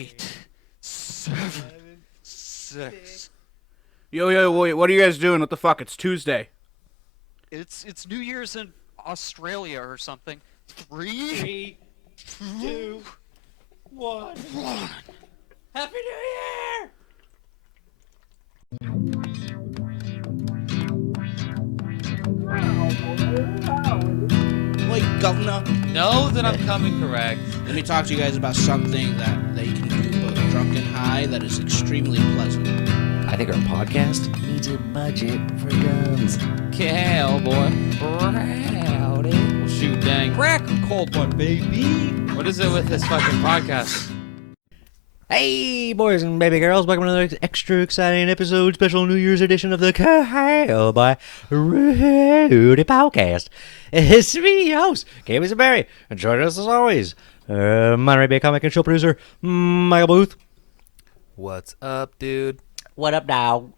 8, 7, 6. Yo, wait, what are you guys doing? What the fuck? It's Tuesday. It's New Year's in Australia or something. 3, 2, 1. Happy New Year! Wait, Governor, Know that I'm coming correct. let me talk to you guys about something that they can do both drunk and high that is extremely pleasant. I think our podcast needs a budget for guns. Cowboy Rowdy. Well, shoot, dang. Crack a cold one, baby. What is it with this fucking podcast? Hey, boys and baby girls, welcome to another extra exciting episode, special New Year's edition of the Cowboy Rowdy Podcast. It's me, your host, Cowboy Barry, and joining us as always, Monterey Bay comic and show producer, Michael Booth. What's up, dude? What up, now?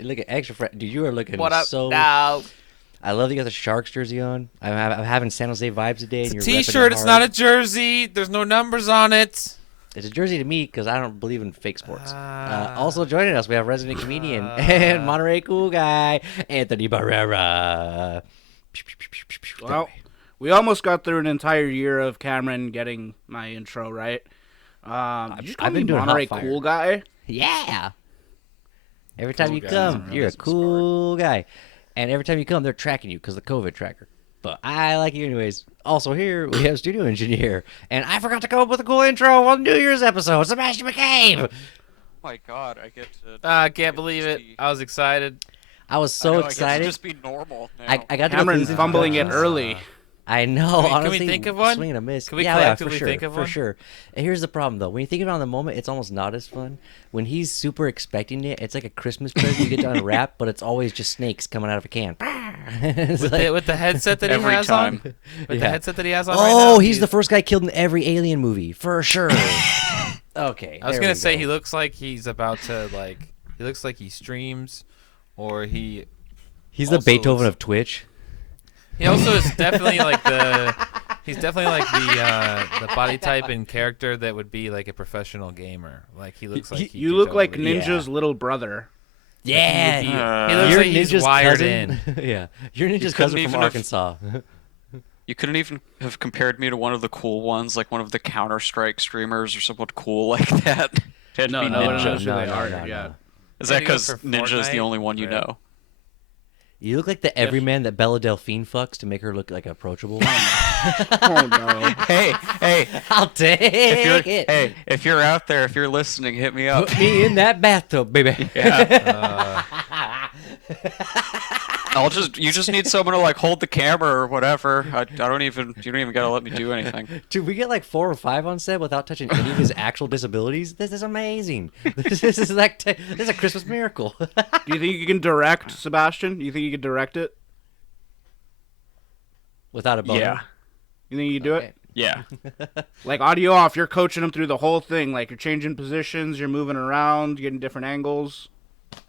Look at extra fresh. Dude, you are looking What up, so... dog? I love that you got the Sharks jersey on. I'm having San Jose vibes today. It's a and you're repping it t-shirt. It's hard. not a jersey. There's no numbers on it. It's a jersey to me because I don't believe in fake sports. Also joining us, we have resident comedian and Monterey cool guy, Anthony Barrera. Well, we almost got through an entire year of Cameron getting my intro right. Did you just call I've me been doing Monterey hot fire. cool guy? Yeah. Every time Cool you guy come, isn't you're a really cool guy. And every time you come, they're tracking you because the COVID tracker. But I like you anyways. Also here, we have studio engineer. And I forgot to come up with a cool intro on New Year's episode, Sebastian McCabe. Oh my god, I get to... I can't believe it. I was excited. I was I so know, I get excited. to just be normal now. I got to Cameron go through fumbling it introductions. early. I know. Can we Honestly, think of one? Swing and a miss. Can we yeah, collectively for sure, think of for one? sure. And here's the problem, though. When you think about it on the moment, it's almost not as fun. When he's super expecting it, it's like a Christmas present you get to unwrap, but it's always just snakes coming out of a can. It's like- With the headset that he Every has time. on? With the Yeah. headset that he has on right now? Oh, he's the first guy killed in every Alien movie, for sure. Okay. I was there gonna we say go. he looks like he's about to, like... He looks like he streams, or he... He's the also Beethoven looks- of Twitch. He also is definitely like the... He's definitely like the body type and character that would be like a professional gamer. Like he looks like You look like totally- Ninja's little brother. Yeah. He looks Your like he's ninja's wired cousin. in. Yeah. Your ninja's couldn't cousin even from have- Arkansas. You couldn't even have compared me to one of the cool ones, like one of the Counter-Strike streamers or someone cool like that. It had to No, be no, Ninja. no, who they no, are, no, yeah. no. Is Maybe that go because for Ninja's the Fortnite? only one you Right. know? You look like the everyman that Bella Delphine fucks to make her look like approachable. Oh, no. Hey, I'll take it. hey, if you're out there, if you're listening, hit me up. Put me in that bathtub, baby. Yeah. You just need someone to like hold the camera or whatever. You don't even gotta let me do anything. Dude, we get like 4 or 5 on set without touching any of his actual disabilities. This is amazing. This is a Christmas miracle. Do you think you can direct, Sebastian? Do you think you could direct it? Without a boner. Yeah. You think you can do Okay. it? Yeah. Like audio off, you're coaching him through the whole thing. Like you're changing positions, you're moving around, getting different angles.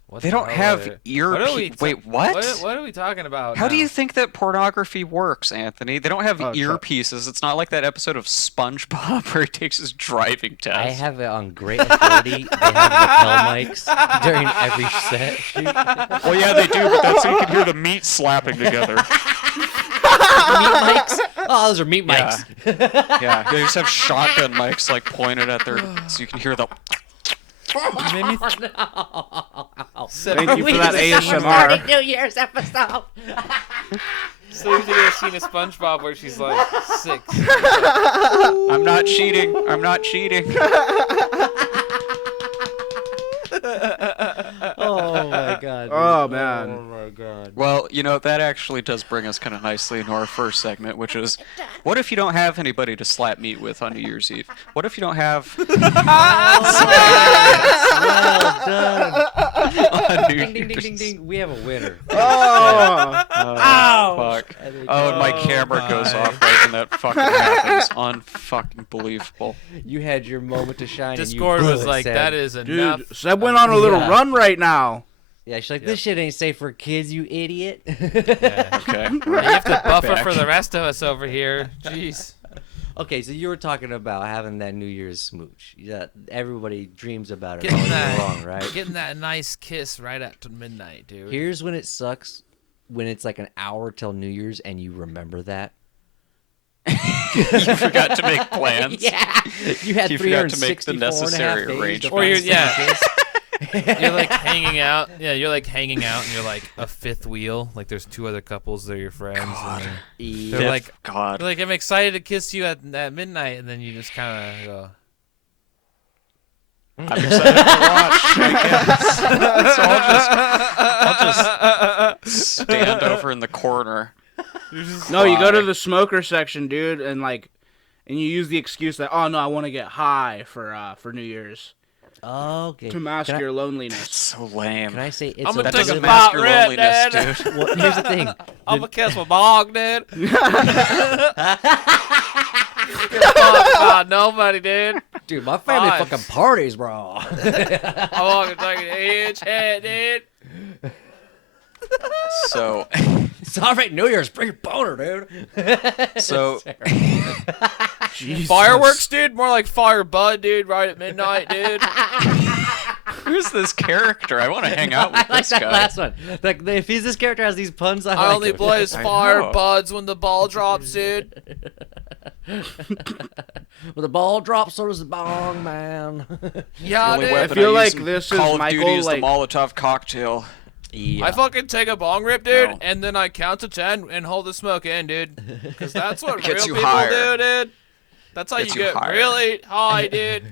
What They the don't hell have are- ear. What are we Wait, what? What are we talking about? How do now? you think that pornography works, Anthony? They don't have Oh, earpieces. It's not like that episode of SpongeBob where he takes his driving test. I have it on great authority. They have lapel mics during every set. Well, yeah, they do, but that's so you can hear the meat slapping together. Meat mics? Oh, those are meat Yeah. mics. Yeah, they just have shotgun mics like pointed at their, so you can hear the. You made me Thank you for that ASMR. New Year's episode. so you think I've seen a SpongeBob where she's like 6. I'm not cheating. I'm not cheating. Oh my god. Oh, dude. man. Oh my god. Well, that actually does bring us kind of nicely into our first segment, which is, what if you don't have anybody to slap meat with on New Year's Eve? What if you don't have Well done. on New Ding ding ding Year's? ding ding. We have a winner. Oh! Fuck. I think- Oh, and my Oh camera goes my. off right when that fucking happens. Unfucking believable. You had your moment to shine. Discord and you was blew it, like, Seb. that is enough. Dude, Seb went on a little Yeah. run right now. Yeah, she's like, this shit ain't safe for kids, you idiot. Yeah. Okay. You have to buffer Back. for the rest of us over here. Jeez. Okay, so you were talking about having that New Year's smooch. Yeah, everybody dreams about it all Getting year that, long, right? getting that nice kiss right after midnight, dude. Here's when it sucks: when it's like an hour till New Year's and you remember that. You forgot to make plans. Yeah, you had You forgot to make the 364 and a half necessary days to arrangements. Or you're find some kiss. You're like hanging out. Yeah, you're like hanging out, and you're like a fifth wheel. Like there's two other couples. They're your friends. And they're Yeah. like, God. they're like, I'm excited to kiss you at midnight, and then you just kind of go. I'm excited to watch. I guess. So I'll just stand over in the corner. No, you go to Why? the smoker section, dude, and you use the excuse that, oh no, I want to get high for New Year's Okay. to mask Can I- your loneliness. So lame. Can I say it's I'm gonna That take a doesn't bite, mask your Red, loneliness, Dad. dude. Well, here's the thing. I'm gonna kiss my dog, dude. God, nobody, dude. Dude, my family Fine. fucking parties, bro. I'm gonna take a huge head, dude. So, It's all right, New Year's. Bring your boner, dude. so Fireworks, dude. More like fire bud, dude. Right at midnight, dude. who's this character? I want to hang out with I like this that guy. last one. Like, if this character has these puns, I I like only it. blaze I fire know. buds when the ball drops, dude. When the ball drops, so does the bong, man. Yeah, The only dude. weapon feel I like use in this is Call of Michael, Duty is like- the Molotov cocktail. Yeah. I fucking take a bong rip, dude, No. and then I count to 10 and hold the smoke in, dude. Because that's what Gets real you people higher. do, dude. That's how Gets you you get higher. really high, dude.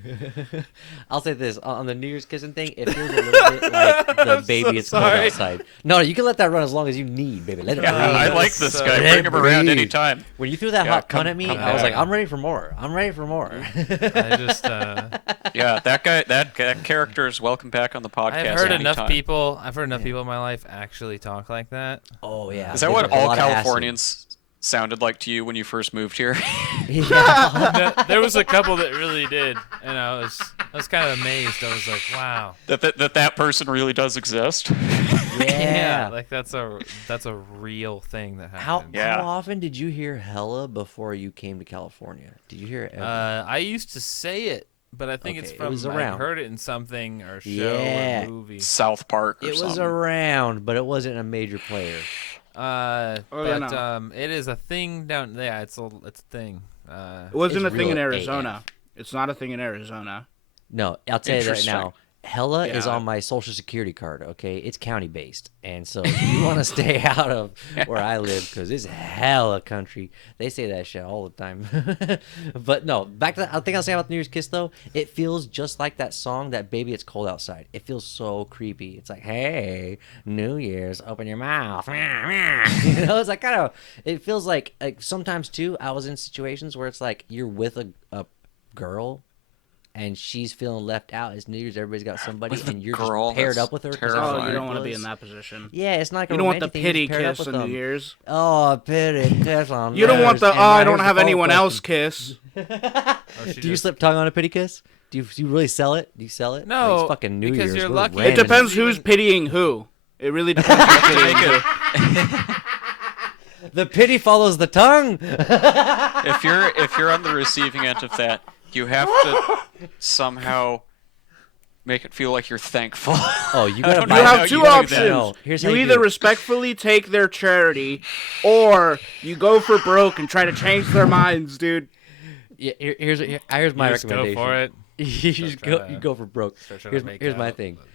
I'll say this on the New Year's kissing thing. It feels a little bit like the baby so it's cold sorry. outside. No, you can let that run as long as you need, baby. Let it Yeah, breathe. I like this So- guy. Let Bring it him around breathe. anytime. When you threw that Yeah, hot pun come- at me, come I was like, back. I'm ready for more. I'm ready for more. I just, Yeah, that guy, that character is welcome back on the podcast. I've heard enough anytime. people. I've heard enough people in my life actually talk like that. Oh yeah. Is that They what took a all lot of acid. Californians sounded like to you when you first moved here? Yeah. There was a couple that really did, and I was kind of amazed. I was like, wow. that person really does exist? Yeah. Like that's a real thing that How happens. Yeah. how often did you hear hella before you came to California? Did you hear it? Ever? I used to say it, but I think it's Okay, it from was I around. heard it in something or show Yeah. or movie. South Park or it was something. around, but it wasn't a major player. yeah, But no. it is a thing down there. Yeah, it's a thing. It wasn't It's a thing in real Arizona. It's not a thing in Arizona. No, I'll tell you that Interesting. now. Hella is Yeah. on my social security card, okay? It's county based. And so if you want to stay out of where I live, because it's hella country, they say that shit all the time. But no, back to that. I think I'll say about the New Year's Kiss, though. It feels just like that song, that Baby It's Cold Outside. It feels so creepy. It's like, hey, New Year's, open your mouth. You know, it's like kind of, it feels like sometimes, too, I was in situations where it's like you're with a girl, and she's feeling left out. It's New Year's, everybody's got somebody, With a and you're girl, just paired that's up with her. 'cause terrifying. that's Oh, what you it don't want to be was. in that position. Yeah, it's not like You a don't want the romantic thing, pity you're just paired up kiss with on New them. Year's. Oh, a pity kiss on You don't want the, New Year's. oh, I And don't here's have the follow-up anyone else question. kiss. Or she Do you just- slip tongue on a pity kiss? Do you really sell it? Do you sell it? No, Like, it's fucking New because Year's. you're We're lucky. It ramming depends who's pitying who. It really depends who's pitying who. The pity follows the tongue. If you're on the receiving end of that, you have to somehow make it feel like you're thankful. Oh, you I gotta don't buy know You how have two do that. options. No, here's how You you either do it. respectfully take their charity, or you go for broke and try to change their minds, dude. Yeah, here's my You just go recommendation. for it. you just trying go to- you go for broke. start trying to make Here's my out, thing. but-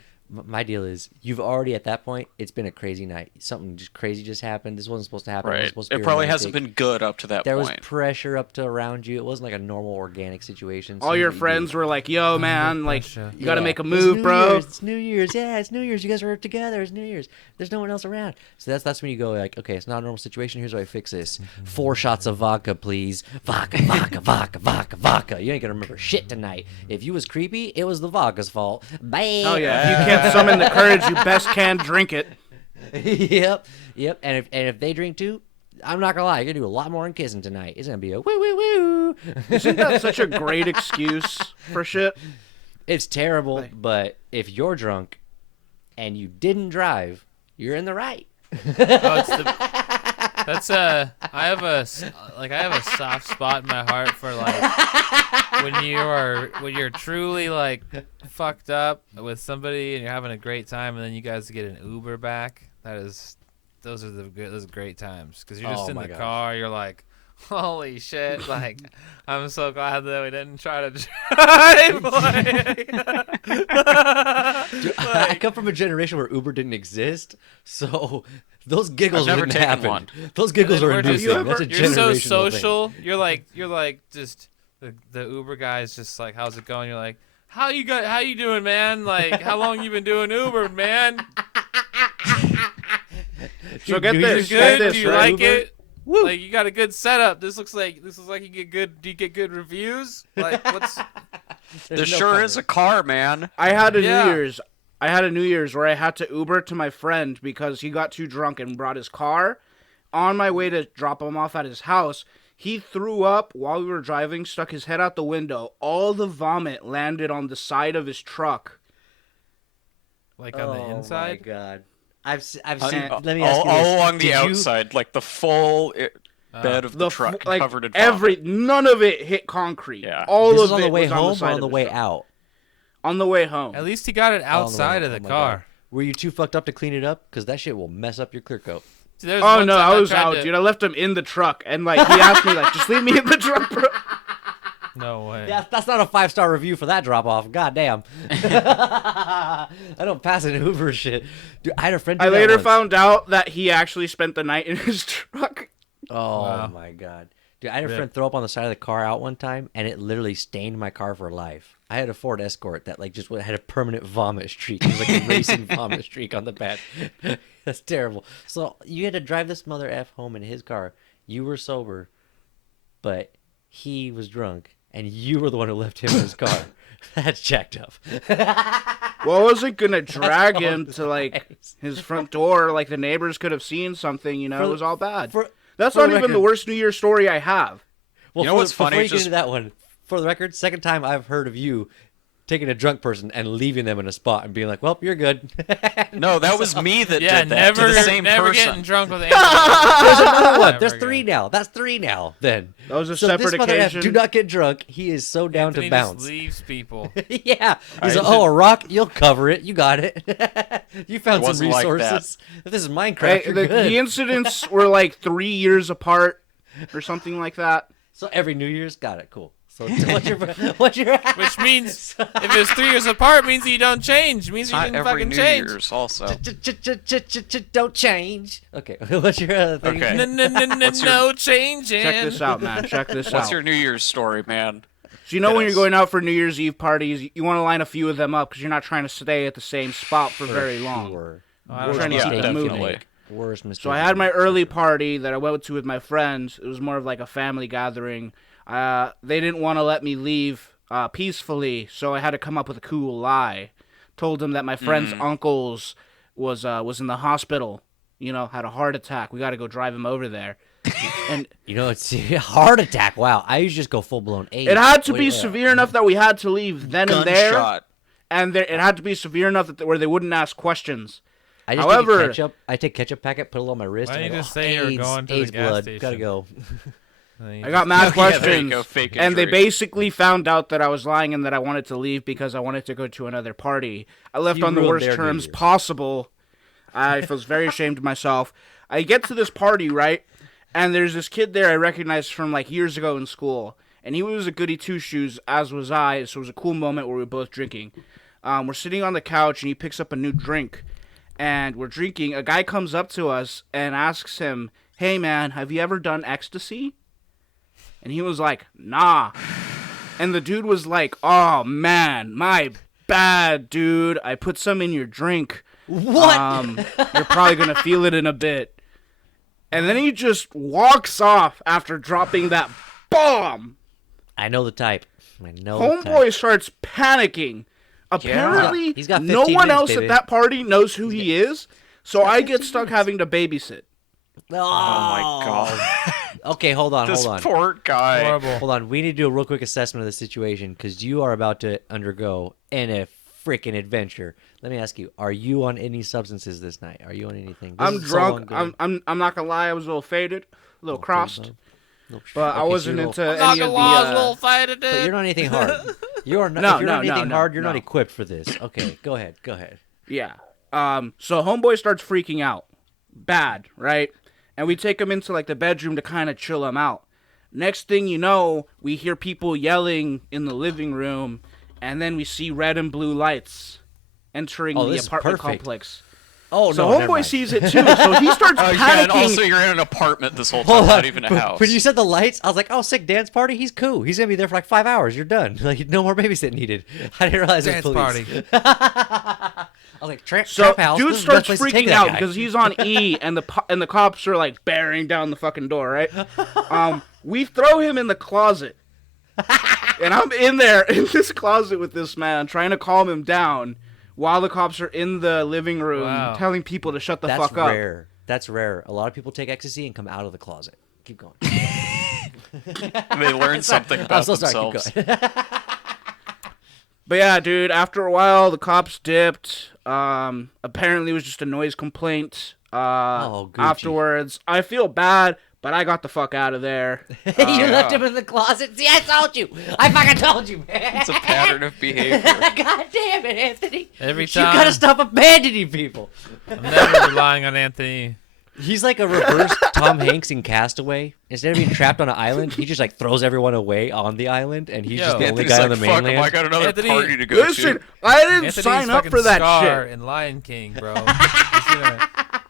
My deal is you've already at that point. It's been a crazy night. Something just crazy just happened. This wasn't supposed to happen. It, was Right. supposed to It be probably romantic. hasn't been good up to that There was point. pressure up to around you. It wasn't like a normal organic situation. so All here's your what you do. friends were like, "Yo, man, like pressure. you gotta Yeah. make a It's move, New bro." Year's. It's New Year's. Yeah, it's New Year's. You guys are together. It's New Year's. There's no one else around. So that's when you go like, okay, it's not a normal situation. Here's how I fix this. 4 shots of vodka, please. Vodka, vodka, vodka, vodka, vodka. You ain't gonna remember shit tonight. If you was creepy, it was the vodka's fault. Bye. Oh yeah, if you can't summon the courage, you best can drink it. Yep. And if they drink too, I'm not gonna lie, you're gonna do a lot more in kissing tonight. It's gonna be a woo woo woo. Isn't that such a great excuse for shit? It's terrible, but if you're drunk and you didn't drive, you're in the right. Oh, That's I have a soft spot in my heart for like when you're truly like fucked up with somebody and you're having a great time and then you guys get an Uber back. Those are great times because you're just in the car. You're like, holy shit! Like, I'm so glad that we didn't try to drive. Dude, I come from a generation where Uber didn't exist, so those giggles I've never wouldn't taken happen. one. Those giggles are a new just- thing. That's a You're so generational social. thing. You're like just the Uber guy is just like, how's it going? You're like, how you doing, man? Like, how long you been doing Uber, man? So get New this. Year's Get Good? this, Do you right? like it? Woo. Like, you got a good setup. This looks like you get good. Do you get good reviews? Like, what's? There There's no sure cover. is a car, man. I had a Yeah. New Year's. I had a New Year's where I had to Uber to my friend because he got too drunk and brought his car. On my way to drop him off at his house, he threw up while we were driving, stuck his head out the window. All the vomit landed on the side of his truck. Like on the inside? Oh my god. I've seen. On- Let me ask you all this. along the Did you- outside, like the full bed of the truck like covered in vomit. none of it hit concrete. Yeah. All This of is on it the way was home on the or side on the of his way truck. out? On the way home. At least he got it outside of the Oh my car. God. Were you too fucked up to clean it up? Because that shit will mess up your clear coat. Dude, there was Oh one no, time I was tried out, to- dude. I left him in the truck, and like he asked me, like, just leave me in the truck, bro. No way. Yeah, that's not a 5-star review for that drop off. God damn. I don't pass an Uber shit. Dude, I had a friend do I that later once. found out that he actually spent the night in his truck. Oh Wow. my god. Dude, I had a Rip. friend throw up on the side of the car out one time and it literally stained my car for life. I had a Ford Escort that like just had a permanent vomit streak. It was like a racing vomit streak on the back. That's terrible. So you had to drive this mother F home in his car. You were sober, but he was drunk and you were the one who left him in his car. That's jacked up. Well, I wasn't gonna drag him That's to like nice. his front door. Like the neighbors could have seen something. You know, For it the- was all bad. for- That's for not the even the record- worst New Year's story I have. Well, You know for- what's funny? Before you get Just- into that one, for the record, second time I've heard of you taking a drunk person and leaving them in a spot and being like, "Well, you're good." No, that was me that Yeah, did that to the same never person. getting drunk with Anthony. There's another one. Never There's again. 3 now. That's 3 now. Then That was a so separate this mother F, occasion. do not get drunk. He is so down Anthony to bounce. just leaves people. Yeah, he's I like, "Oh, a rock, you'll cover it. You got it. You found It some wasn't like that. resources. If this is Minecraft, Hey, you're the good." incidents were like 3 years apart or something like that. So every New Year's, got it. Cool. So what's your Which means if it's 3 years apart, means you don't change. It means you Not didn't every fucking New change. Year's, also. don't change. Okay, what's your thing? Okay. What's your- No changing. Check this out, man. Check this What's out. your New Year's story, man? So you know when Yes. you're going out for New Year's Eve parties, you want to line a few of them up because you're not trying to stay at the same spot for very long. Sure. I We're don't trying to know. keep Yeah, the mood. definitely. Worst mistake. So I had my early party that I went to with my friends. It was more of like a family gathering. They didn't want to let me leave peacefully, so I had to come up with a cool lie. Told them that my friend's uncle's was in the hospital. You know, had a heart attack. We got to go drive him over there. And You know, it's a heart attack. Wow, I usually just go full blown AIDS. it had to Wait, be yeah. severe enough that we had to leave then and there, Gunshot. and it had to be severe enough that where they wouldn't ask questions. I just However- take ketchup. I take ketchup packet, put it on my wrist. Why and don't I you go, just say you're AIDS, going to the AIDS gas blood. station? Gotta go. I got mad Yeah, there you questions, go, fake and they injury. basically found out that I was lying and that I wanted to leave because I wanted to go to another party. I left You on the ruined worst their New terms Year's. possible. I was very ashamed of myself. I get to this party, right, and there's this kid there I recognized from like years ago in school, and he was a goody two-shoes, as was I, so it was a cool moment where we were both drinking. We're sitting on the couch, and he picks up a new drink, and we're drinking. A guy comes up to us and asks him, "Hey, man, have you ever done ecstasy?" And he was like, "Nah." And the dude was like, "Oh, man, my bad, dude. I put some in your drink. What? You're probably going to feel it in a bit." And then he just walks off after dropping that bomb. I know the type. I know the type. Homeboy starts panicking. Apparently, He's got no 15 one minutes, else baby. at that party knows who he is, so I get stuck having to babysit. Oh, my God. Okay, hold on, This hold on. poor guy. Horrible. Hold on. We need to do a real quick assessment of the situation because you are about to undergo an freaking adventure. Let me ask you: are you on any substances this night? Are you on anything? I'm drunk. I'm not gonna lie. I was a little faded, a little crossed, but I wasn't into any of the. But you're not anything hard. You're not. No, if you're not anything no, hard, you're no. not equipped for this. Okay, go ahead. Go ahead. Yeah. So homeboy starts freaking out, bad, right? And we take him into like the bedroom to kind of chill him out. Next thing you know, we hear people yelling in the living room, and then we see red and blue lights entering the this is apartment perfect. complex. Oh So no! never homeboy mind. sees it too, so he starts Oh, panicking. yeah, and also you're in an apartment this whole time, Hold on. not even a house. When you said the lights, I was like, "Oh, sick dance party. He's cool. He's gonna be there for like 5 hours. You're done. Like no more babysitting needed." I didn't realize it Dance was police. party. I was like, trap So house. dude this is the best starts place to take freaking that out guy. because he's on E, and the cops are like bearing down the fucking door, right? We throw him in the closet, and I'm in there in this closet with this man trying to calm him down while the cops are in the living room Wow. telling people to shut the That's fuck up. rare. That's rare. A lot of people take ecstasy and come out of the closet. Keep going. They learn something I'm about so sorry. themselves. Keep going. But yeah, dude, after a while, the cops dipped. Apparently, it was just a noise complaint. Oh, Gucci. Afterwards, I feel bad, but I got the fuck out of there. You left him in the closet. See, I told you. I fucking told you, man. It's a pattern of behavior. God damn it, Anthony. Every You time. gotta stop abandoning people. I'm never relying on Anthony. He's like a reverse Tom Hanks in Castaway. Instead of being trapped on an island, he just like throws everyone away on the island, and he's just the only Anthony's guy like, on the fuck 'em, mainland. I got another Anthony, party to go Listen, to. I didn't Anthony's sign up fucking for that Scar shit. in Lion King, bro.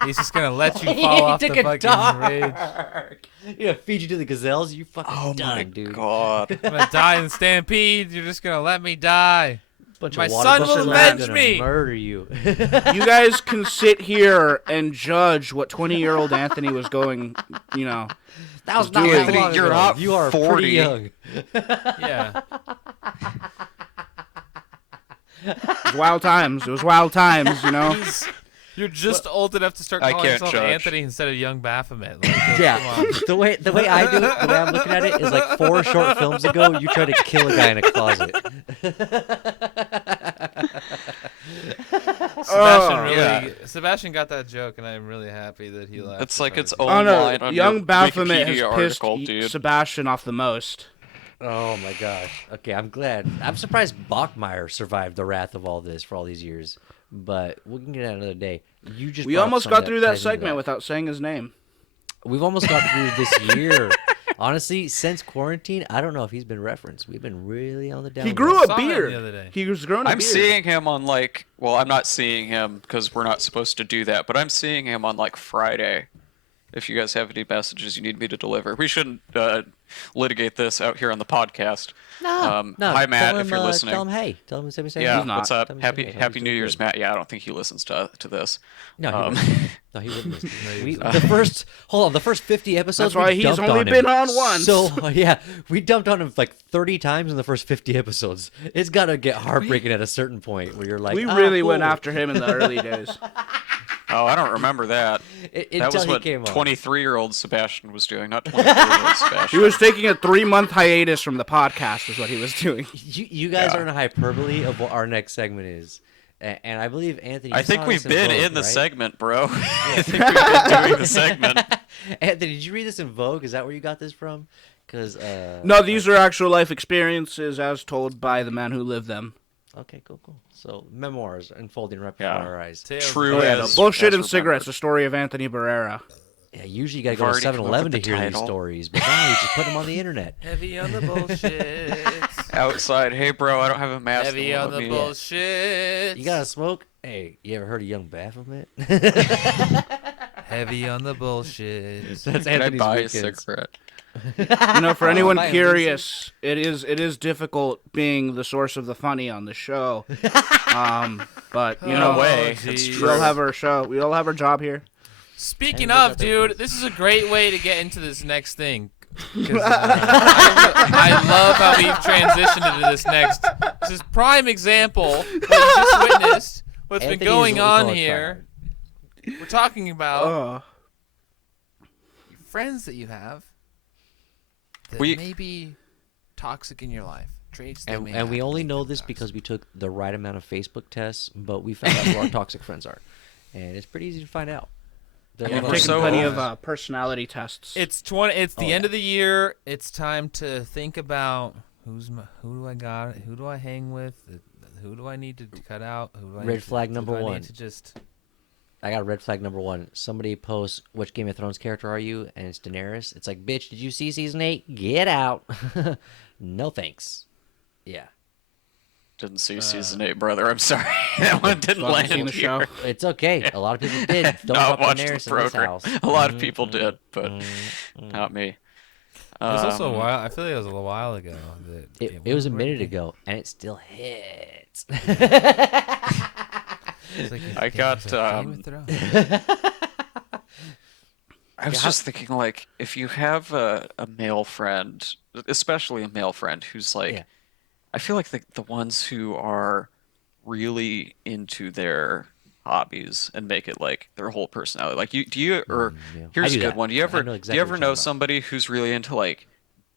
He's just gonna let you fall off the took a fucking dark. rage. You know, feed you to the gazelles. You fucking Oh done, my dude. god. I'm gonna die in the stampede. You're just gonna let me die. Bunch My of son water will buffalo avenge gonna me. Murder you. You guys can sit here and judge what 20-year-old Anthony was going, you know. That was Do not it. that Anthony, long you're ago. not You are 40. pretty young. Yeah. It was wild times. It was wild times, you know. You're just old enough to start I calling can't yourself judge. Anthony instead of young Baphomet. Like, Yeah, come on. the way I do it, the way I'm looking at it is like 4 short films ago, you tried to kill a guy in a closet. Sebastian got that joke, and I'm really happy that he laughed. It's like its Oh, own Oh line no, on young your Baphomet Wikipedia has pissed article, dude. Sebastian off the most. Oh my gosh. Okay, I'm glad. I'm surprised Bachmeyer survived the wrath of all this for all these years. But we can get that another day. You just We brought almost something got through that ties into segment without saying his name. We've almost got through this year. Honestly, since quarantine, I don't know if he's been referenced. We've been really on the down. He grew I a saw him the beard. other day. He was growing a I'm beard. seeing him on like, well, I'm not seeing him because we're not supposed to do that, but I'm seeing him on like Friday. If you guys have any messages you need me to deliver, we shouldn't litigate this out here on the podcast. No, Hi Matt, tell him, if you're listening. Tell him hey. Tell him say Yeah, He's not. what's up? Tell him Happy say hey. Happy He's New doing Year's, good. Matt. Yeah, I don't think he listens to this. No, he Um, wouldn't. No, he wouldn't. The first 50 episodes. That's why we he's dumped only on him. been on once. So yeah, we dumped on him like 30 times in the first 50 episodes. It's gotta get heartbreaking at a certain point where you're like, We "Ah, really went cool." after him in the early days. Oh, I don't remember that. That Until was he what came on. 23-year-old Sebastian was doing, not 24-year-old Sebastian. He was taking a 3-month hiatus from the podcast, is what he was doing. You guys Yeah. are in a hyperbole of what our next segment is, and I believe Anthony. I you think saw we've this been Vogue, in the right? segment, bro. I think we've been doing the segment. Anthony, did you read this in Vogue? Is that where you got this from? Because No, these are actual life experiences as told by the man who lived them. Okay, cool. So memoirs unfolding right before Yeah. our eyes. Tales True Oh, yeah, as the Bullshit as and Cigarettes, remembered. the story of Anthony Barrera. Yeah, usually you gotta We've go to already come up 7-Eleven to with the hear these title. stories, but now you just put them on the internet. Heavy on the bullshit. Outside, hey bro, I don't have a mask. Heavy that will on let the me- bullshit. You gotta smoke? Hey, you ever heard of Young Baphomet? Heavy on the bullshit. That's Can I Anthony's buy a weekends. cigarette? You know, for anyone Buy a curious, it is difficult being the source of the funny on the show. But you In know, a way, Oh, it's geez. we all true. have our show. We all have our job here. Speaking And we got of, that dude, place. this is a great way to get into this next thing. 'Cause, I love how we've transitioned into this next. This is prime example what you just witnessed. What's Anthony been is going what we call on a here. We're talking about Oh, friends that you have that We- may be toxic in your life. traits they may And we have only make know them this toxic. because we took the right amount of Facebook tests, but we found out who our toxic friends are, and it's pretty easy to find out. They're Yeah, I've we're taken so plenty old. of personality tests. It's the Oh, end yeah. of the year. It's time to think about who do I got? Who do I hang with? Who do I need to cut out? Who do I Red need to- flag who number do I one. need to just I got red flag number 1. Somebody posts, which Game of Thrones character are you? And it's Daenerys. It's like, bitch, did you see season 8? Get out. No thanks. Yeah. Didn't see season 8, brother. I'm sorry. That one didn't Haven't land seen the show. here. It's okay. A lot of people did. Don't Not fuck watch the Daenerys in this program. house. A lot of people did, but not me. It was also a Um, while. I feel like it was a little while ago. It was a minute ago, and it still hits. I got, I was just thinking, like, if you have a male friend, especially a male friend, who's like, Yeah. I feel like the ones who are really into their hobbies and make it like their whole personality. Like, do you, or yeah. I here's a do good that. one. Do you I ever, know do exactly you what ever you're know talking about. somebody who's really into like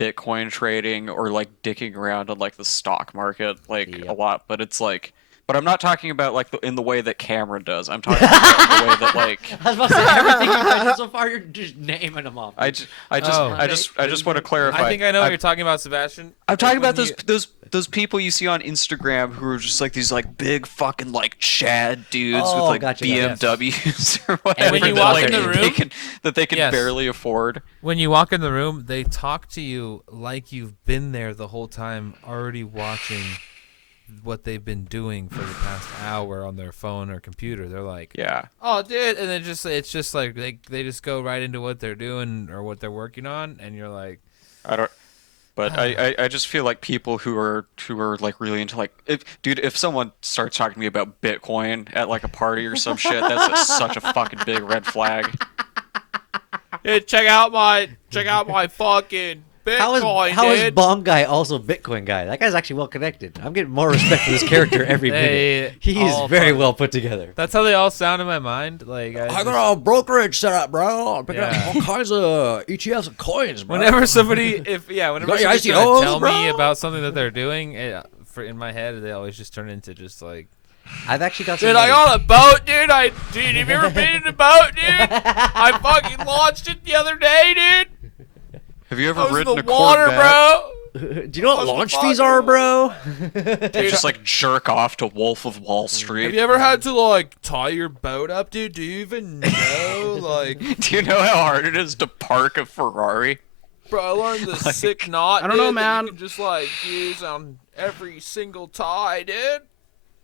Bitcoin trading or like dicking around on like the stock market like a Yep. lot? But it's like, but I'm not talking about like in the way that Cameron does. I'm talking about the way that like. I was about to say, everything you've mentioned so far, you're just naming them off. I just Oh. want to clarify. I think I know what you're talking about, Sebastian. I'm talking Like about when those people you see on Instagram who are just like these like big fucking like Chad dudes with Oh, like gotcha, BMWs or whatever when you that, walk like, in the they can Yes. barely afford. When you walk in the room, they talk to you like you've been there the whole time, already watching what they've been doing for the past hour on their phone or computer. They're like, Yeah. "Oh, dude," and then it's just like they just go right into what they're doing or what they're working on, and you're like, I don't. But I just feel like people who are like really into like if someone starts talking to me about Bitcoin at like a party or some shit, that's such a fucking big red flag. "Hey, check out my fucking Bitcoin, How is dude." Bomb Guy also Bitcoin Guy? That guy's actually well connected. I'm getting more respect for this character every minute. He is all very fun. well put together. That's how they all sound in my mind. Like I got a brokerage set up, bro. I'm picking Yeah. up all kinds of ETFs and coins, bro. whenever somebody, whenever got your somebody's trying ICOs, to tell me bro? about something that they're doing, in my head, they always just turn into just like, I've actually got. dude, I got a boat, dude. Dude, have you ever been in a boat, dude? I fucking launched it the other day, dude. Have you ever I was in ridden the a water, Corvette? bro. Do you know what What's the launch fuck? fees are, bro? And just like jerk off to Wolf of Wall Street. Have you ever had to like tie your boat up, dude? Do you even know, like, Do you know how hard it is to park a Ferrari? bro? I learned the sick knot. I don't know, dude, that man. You can just like use on every single tie, dude.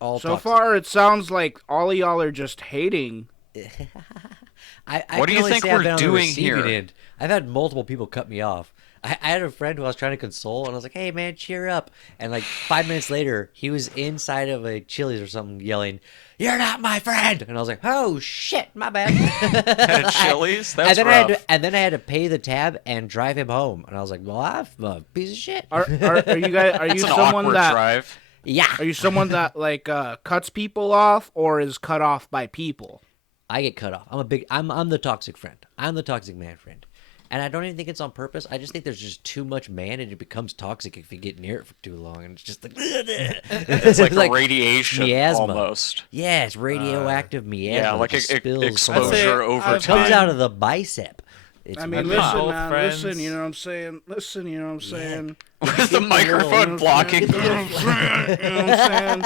All So toxic. far, it sounds like all of y'all are just hating. I What do can you only think say I've we're been on the doing receiving here? end. I've had multiple people cut me off. I had a friend who I was trying to console, and I was like, "Hey, man, cheer up!" And like 5 minutes later, he was inside of a Chili's or something, yelling, "You're not my friend!" And I was like, "Oh shit, my bad." At a Chili's? That's and then rough. and then I had to pay the tab and drive him home, and I was like, "Well, I'm a piece of shit." Are you guys? Are you It's an someone awkward that? drive. Yeah, Are you someone that like cuts people off or is cut off by people? I get cut off. I'm the toxic friend. I'm the toxic man friend. And I don't even think it's on purpose. I just think there's just too much man and it becomes toxic if you get near it for too long. And it's just like... It's like radiation miasma. almost. Yeah, it's radioactive miasma. Yeah, that like just a spills exposure I'd say over I've It comes time. out of the bicep. It's I mean, been listen, both man. friends. Listen, you know what I'm saying? Listen, you know what I'm saying? With the microphone blocking. You know what I'm saying?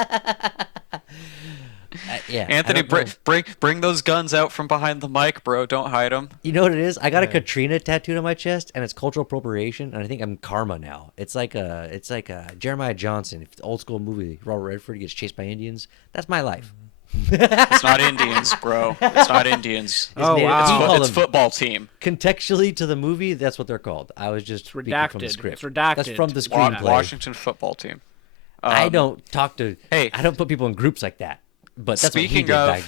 yeah, Anthony, I don't know. bring those guns out from behind the mic, bro. Don't hide them. You know what it is? I got a Katrina tattooed on my chest, and it's cultural appropriation, and I think I'm karma now. It's like a Jeremiah Johnson, old school movie. Robert Redford gets chased by Indians. That's my life. It's not Indians, bro. It's not Indians. Oh, Native- wow. we call It's them- football team. Contextually to the movie, that's what they're called. I was just speaking from the redacted. script. It's redacted. That's from the Wa- screenplay. Washington football team. I don't talk to. Hey. I don't put people in groups like that. But that's what he Speaking did of- back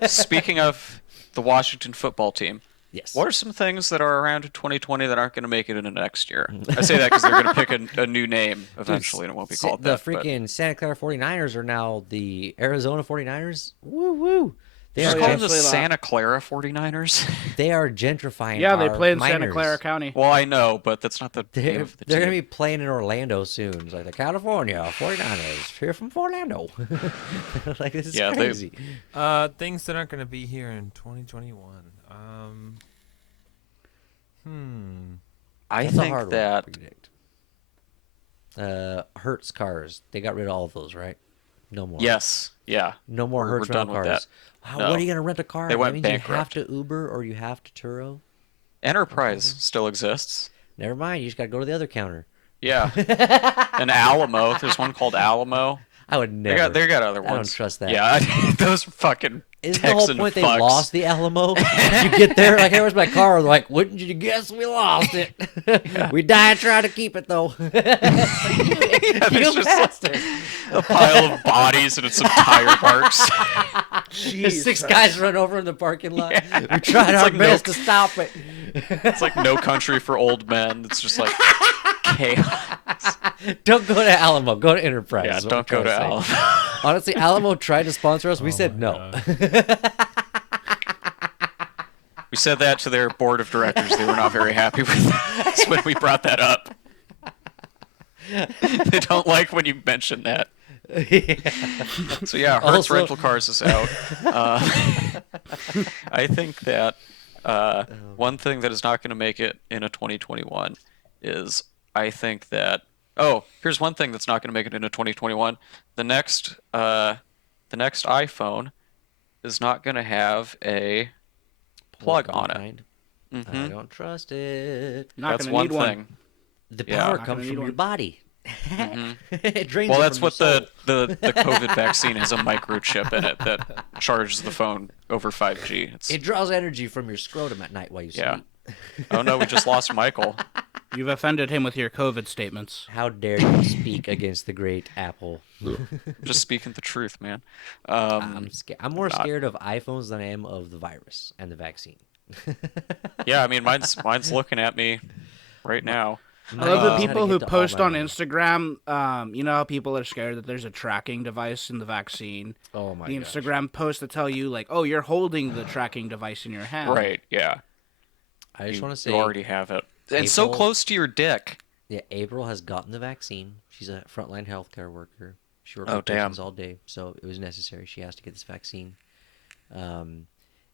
then. Speaking of the Washington football team, Yes. what are some things that are around in 2020 that aren't going to make it into next year? I say that because they're going to pick a new name eventually, and it won't be called the that. but- freaking Santa Clara 49ers are now the Arizona 49ers. Woo woo. They Just are, call them the Honestly, Santa Clara 49ers. they are gentrifying. Yeah, they our play in Santa minors. Clara County. Well, I know, but that's not the name They're, of the they're team. gonna be playing in Orlando soon. It's like the California 49ers here from Orlando. Like this is Yeah, they- crazy. Things that aren't going to be here in 2021. I That's a think hard one to that predict. Hertz cars. They got rid of all of those, right? No more. yes, yeah. No more We're Hertz done rental with cars. that. Wow, No. what are you gonna rent a car? They That went means you have bankrupt. to Uber or you have to Turo. Enterprise still exists. Never mind. You just gotta go to the other counter. Yeah. An Alamo. There's one called Alamo. I would never. They got other ones. I don't trust that. Yeah, those fucking Isn't the whole Texan point they fucks. lost the Alamo? You get there, like, hey, where's my car? They're like, wouldn't you guess we lost it? We died trying to keep it, though. Yeah, You there's just bastard. a pile of bodies and it's some tire parks. There's 6 guys run over in the parking lot. Yeah. We tried It's our like no- best to stop it. It's like No Country for Old Men. It's just like chaos. Don't go to Alamo. Go to Enterprise. Yeah, is what don't I'm go to trying Alamo. say. Honestly, Alamo tried to sponsor us. We said no. We said that to their board of directors. They were not very happy with us when we brought that up. They don't like when you mention that. So yeah, Hertz Also- rental cars is out. I think that one thing that is not going to make it in a 2021 is I think that here's one thing that's not going to make it into 2021. The next iPhone is not going to have a plug on it. I Mhm. don't trust it. Not That's gonna one need one. thing. The Yeah. power Not comes gonna from need your one. body. It drains Well, it that's from what your soul. the COVID vaccine has a microchip in it that charges the phone over 5G. It draws energy from your scrotum at night while you sleep. Yeah. Oh no, we just lost Michael. You've offended him with your COVID statements. How dare you speak against the great Apple? Just speaking the truth, man. I'm scared. I'm more scared of iPhones than I am of the virus and the vaccine. Yeah, I mean, mine's looking at me right now. I love the How to people get who to all post my on money. Instagram. You know how people are scared that there's a tracking device in the vaccine. Oh my The gosh. Instagram posts that tell you like, "Oh, you're holding the tracking device in your hand." Right? Yeah. I just You- want to say, you already have it. And so April- close to your dick. yeah, April has gotten the vaccine. She's a frontline healthcare worker. She worked Oh, with damn. patients all day, so it was necessary. She has to get this vaccine.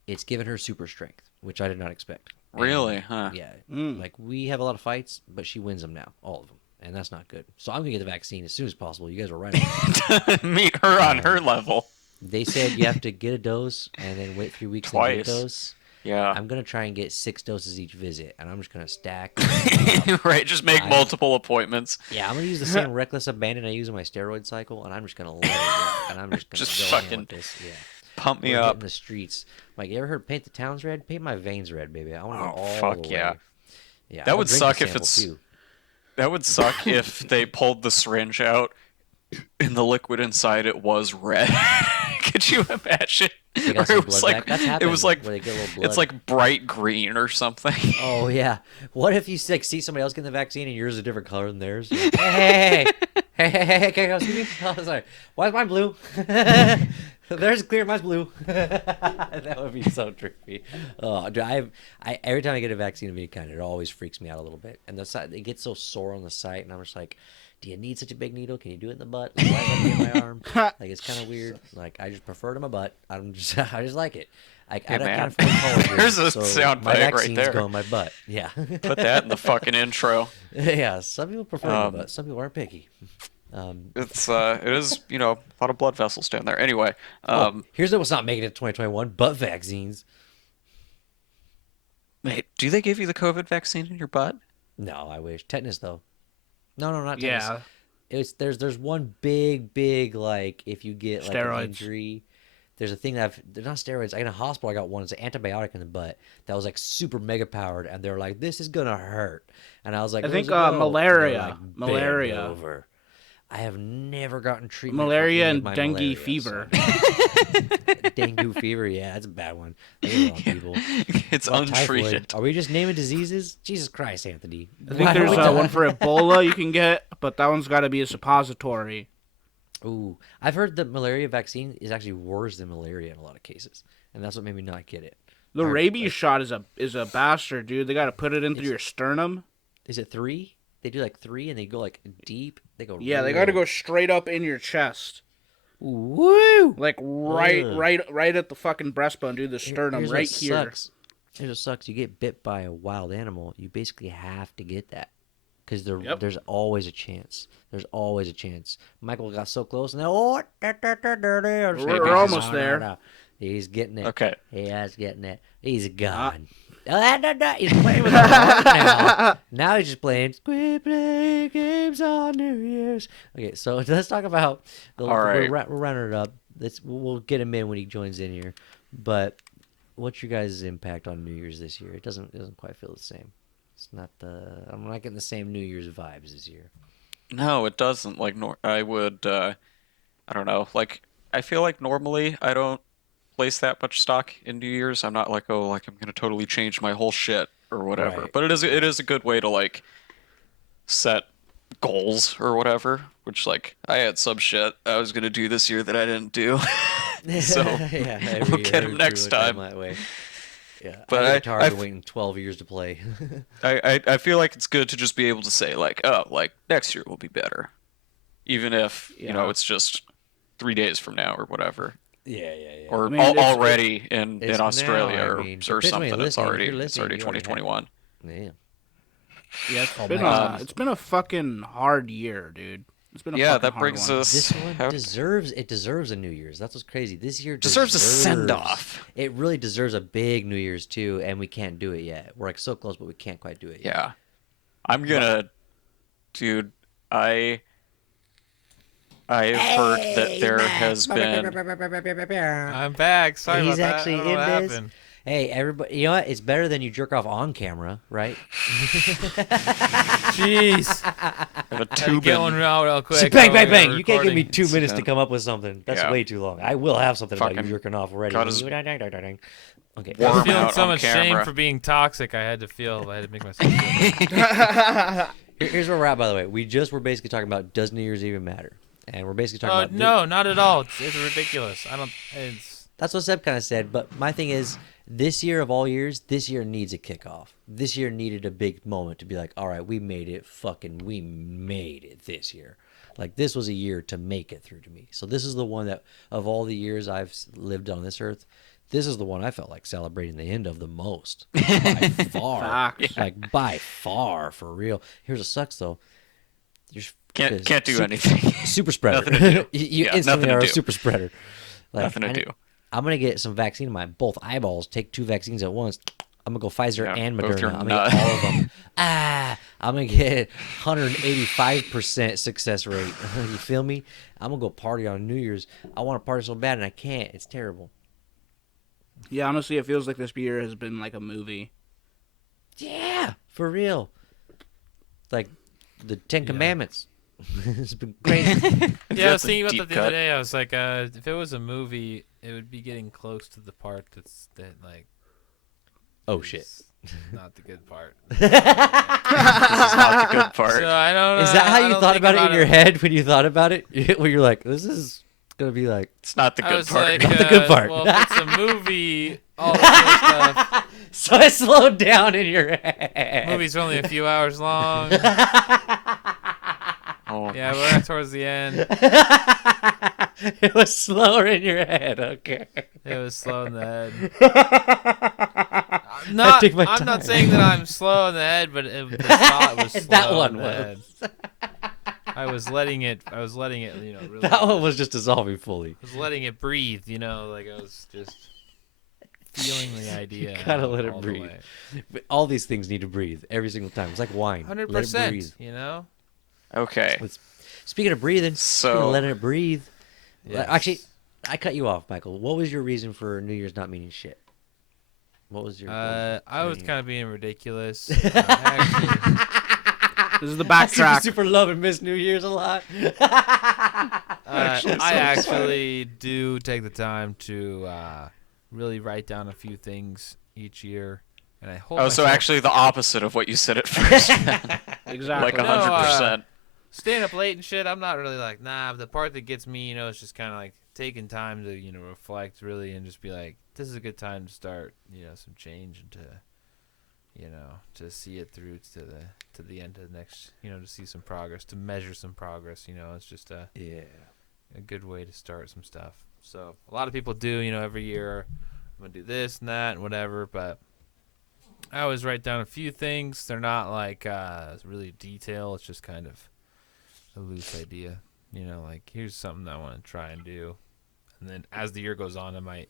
It's given her super strength, which I did not expect. And, Really? Huh. Yeah. Mm. Like, we have a lot of fights, but she wins them now, all of them, and that's not good. So I'm gonna get the vaccine as soon as possible. You guys were right. on that. Meet her on her level. They said you have to get a dose and then wait 3 weeks and get a Twice. dose. Yeah. I'm gonna try and get 6 doses each visit, and I'm just gonna stack. Right. Just make multiple appointments. Yeah, I'm gonna use the same reckless abandon I use in my steroid cycle, and I'm just gonna let it go, and I'm just gonna Just go in fucking with this. Yeah, Pump me we're up. hitting the streets. Like, you ever heard paint the towns red? Paint my veins red, baby. I want to Oh, go all fuck the yeah. way. Yeah, That I'll would drink suck the if sample, it's- too. That would suck if they pulled the syringe out and the liquid inside it was red. Could you imagine? They got Or some it was blood like back. That's it happened, was like where they get a little blood. it's like bright green or something. Oh yeah. What if you like see somebody else getting the vaccine and yours is a different color than theirs? You're like, hey, can you excuse me? Oh, sorry. Why is mine blue? Theirs is clear, mine's blue. That would be so trippy. Oh, dude, every time I get a vaccine of any kind, it always freaks me out a little bit. And the site, it gets so sore on the site, and I'm just like, do you need such a big needle? Can you do it in the butt? Like, why is that in my arm? Like, it's kind of weird. Like, I just prefer it in my butt. I just like it. I Hey, don't man. can't afford collagen, There's a so sound my bite right vaccines there. go in my butt. Yeah. Put that in the fucking intro. Yeah, some people prefer it in the butt. Some people aren't picky. It is, a lot of blood vessels down there. Anyway, Here's what's not making it to 2021: butt vaccines. wait, do they give you the COVID vaccine in your butt? No, I wish tetanus though. No, not tetanus. Yeah. It's there's one big like if you get like an Steroids. injury. There's a thing that they're not steroids. In a hospital, I got one. It's an antibiotic in the butt that was like super mega powered, and they're like, "This is gonna hurt." And I was like, I "Where's think it go?" And they're malaria. like, "Bend Malaria. over." I have never gotten treatment. for Malaria any of and my dengue malaria, fever. so- dengue fever, yeah, that's a bad one. Leave it alone, people. It's Well, untreated. typhoid. Are we just naming diseases? Jesus Christ, Anthony. I think there's one for Ebola you can get, but that one's got to be a suppository. Ooh, I've heard the malaria vaccine is actually worse than malaria in a lot of cases. and that's what made me not get it. The rabies shot is a bastard, dude. They got to put it in through your sternum. Is it 3? They do like 3, and they go like deep. They go. Yeah, they got to go straight up in your chest. Woo! Like right at the fucking breastbone, dude. The sternum, Here's right what here. Sucks. Here's what sucks. You get bit by a wild animal, you basically have to get that. Because there's always a chance. There's always a chance. Michael got so close, and then, We're almost there. No. He's getting it. Okay. He is getting it. He's gone. He's playing with the heart now. Now he's just playing. Quit playing games on New Year's. Okay, so let's talk about. All right. We're rounding it up. We'll get him in when he joins in here. But what's your guys' impact on New Year's this year? It doesn't quite feel the same. It's not I'm not getting the same New Year's vibes this year. No, it doesn't. Like, I would, I don't know. Like, I feel like normally I don't place that much stock in New Year's. I'm not like, oh, like I'm gonna totally change my whole shit or whatever. Right. But it is a good way to like set goals or whatever. Which like I had some shit I was gonna do this year that I didn't do. So yeah, we'll get him next time. That way. Yeah, But I've been waiting 12 years to play. I feel like it's good to just be able to say like, oh, like next year will be better, even if you know it's just 3 days from now or whatever. Yeah. Or I mean, already in it's Australia now, I or, mean, or depends when something. you're It's listening. If already you're listening, you already have it. 2021. Yeah. Yeah, it's been a fucking hard year, dude. It's been a Yeah, fucking that hard brings one. us. This one deserves a New Year's. That's what's crazy. This year Deserves a send-off. It really deserves a big New Year's too, and we can't do it yet. We're like so close, but we can't quite do it yet. Yeah, I'm gonna, dude. I've heard that there has been. I'm back. Sorry He's about that. actually I don't know in what this. happened. Hey, everybody, you know what? It's better than you jerk off on camera, right? Jeez. Have a Had to tube get in- one out real quick. Bang, while bang, we bang. were You can't give me recording. 2 minutes to come up with something. That's Yeah. way too long. I will have something about you Fucking jerking off already. got his- Okay. I Warm was feeling out so on much shame camera. for being toxic. I had to make myself feel Here's where we're at, by the way. We're basically talking about, does New Year's even matter? And we're basically talking about... no, not at all. It's ridiculous. It's That's what Seb kind of said, but my thing is, this year of all years, this year needs a kickoff. This year needed a big moment to be like, all right, we made it this year. Like, this was a year to make it through to me. So this is the one that, of all the years I've lived on this earth, this is the one I felt like celebrating the end of the most. By far. Facts. Like, by far, for real. Here's what sucks, though. Can't do anything. Super spreader. Nothing to do. You Yeah, instantly nothing to are a do. super spreader. Like, Nothing to do. I'm going to get some vaccine in my both eyeballs, take 2 vaccines at once. I'm going to go Pfizer Yeah, and both your Moderna. I'm going to get all of them. I'm going to get 185% success rate. You feel me? I'm going to go party on New Year's. I want to party so bad, and I can't. It's terrible. Yeah, honestly, it feels like this year has been like a movie. Yeah, for real. Like the 10 Commandments. It's been crazy. yeah. I was That's a thinking about deep that the cut. other day. I was like, if it was a movie, it would be getting close to the part that like. Oh, shit. is Not the good part. This is not the good part. So I don't know. Is that how I you don't thought think about it in your head when you thought about it? Where you're like, this is going to be like... It's not the I good was part. like, Not the good part. Well, if it's a movie, all this other stuff. So it slowed down in your head. Movie's only a few hours long. Oh, Yeah, we're at towards the end. It was slower in your head. Okay. It was slow in the head. I'm not, take my I'm not time. saying that I'm slow in the head, but the thought was slow That one in the was. head. I was letting it, you know, really. That one was just dissolving fully. I was letting it breathe, you know, like I was just feeling the idea. gotta let it all the breathe. way. But all these things need to breathe every single time. It's like wine. Let it breathe. 100%, you know? okay. Speaking of breathing, speaking of So letting it breathe. Yes. Actually, I cut you off, Michael. What was your reason for New Year's not meaning shit? What was your... I was kind of being ridiculous. Actually, This is the backtrack. super love and miss New Year's a lot. I actually do take the time to really write down a few things each year, and I hold. so myself- actually the opposite of what you said at first. Exactly. Like No, 100%. staying up late and shit, I'm not really like, nah. The part that gets me, is just kind of like taking time to, reflect really and just be like, this is a good time to start, some change and to, to see it through to the end of the next, to see some progress, to measure some progress. It's just a good way to start some stuff. So a lot of people do, every year I'm gonna do this and that and whatever, but I always write down a few things. They're not like really detailed. It's just kind of a loose idea, like here's something that I want to try and do, and then as the year goes on, I might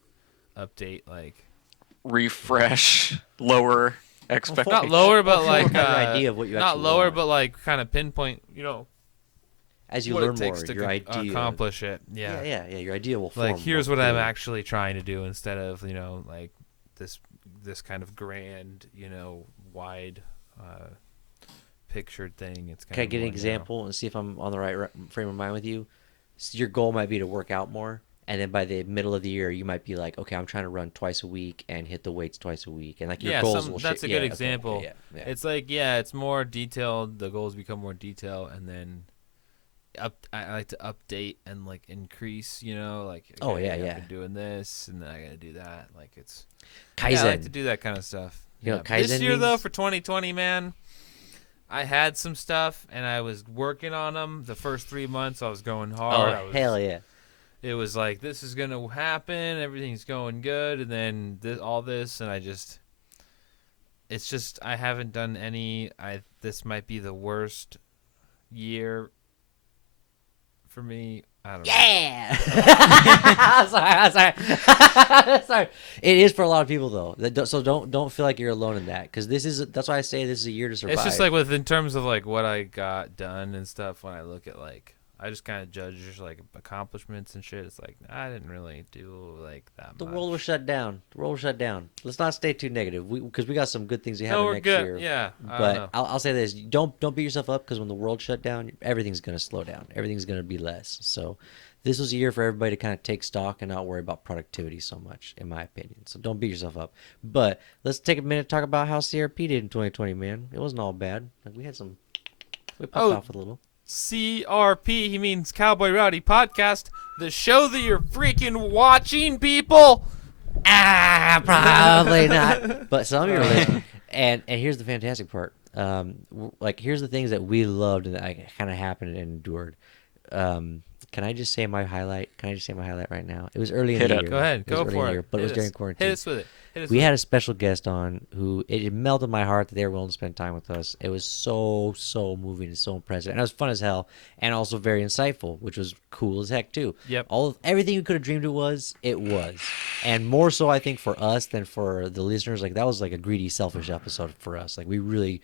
update, like refresh, lower expectations. not lower, but Hopefully like we'll have an idea of what you not actually lower, want. but like kind of pinpoint, as you what learn it takes more, to your idea accomplish it. Yeah. yeah. Your idea will form. Like here's more what I'm clearly. actually trying to do instead of like this kind of grand wide pictured thing. It's kind Can I of get an more example and see if I'm on the right frame of mind with you? So your goal might be to work out more, and then by the middle of the year, you might be like, okay, I'm trying to run twice a week and hit the weights twice a week, and like your goals will. That's a yeah, good okay, example. yeah. It's like it's more detailed. The goals become more detailed, and then I like to update and like increase. Like okay, I've been doing this, and then I gotta do that. Like it's Kaizen. Yeah, I like to do that kind of stuff. You know what Kaizen this year though, means? for 2020, man, I had some stuff and I was working on them. The first 3 months, I was going hard. Oh hell yeah! It was like, this is gonna happen. Everything's going good, and then all this, and it's just I haven't done any. This might be the worst year for me. I don't know. Yeah. I'm sorry. It is for a lot of people though. So don't feel like you're alone in that, because that's why I say this is a year to survive. It's just like in terms of like what I got done and stuff. When I look at like, I just kind of judge just like accomplishments and shit. It's like I didn't really do like that. The much. world was shut down. Let's not stay too negative, because we got some good things we have we're next good. year. Yeah, I don't But know. I'll say this: don't beat yourself up, because when the world shut down, everything's gonna slow down. Everything's gonna be less. So this was a year for everybody to kind of take stock and not worry about productivity so much, in my opinion. So don't beat yourself up. But let's take a minute to talk about how CRP did in 2020, man. It wasn't all bad. Like we popped off a little. CRP, he means Cowboy Rowdy Podcast, the show that you're freaking watching, people. Probably not. But some of you are listening. And here's the fantastic part. Like here's the things that we loved and that kind of happened and endured. Can I just say my highlight? Right now? It was early in the year. Go ahead. It was Go early in for the it. year, but it was during quarantine. Hit us with it. We had a special guest on who it melted my heart that they were willing to spend time with us. It was so moving and so impressive, and it was fun as hell, and also very insightful, which was cool as heck too. Yep. Everything you could have dreamed it was, and more so I think for us than for the listeners. Like that was like a greedy, selfish episode for us. Like we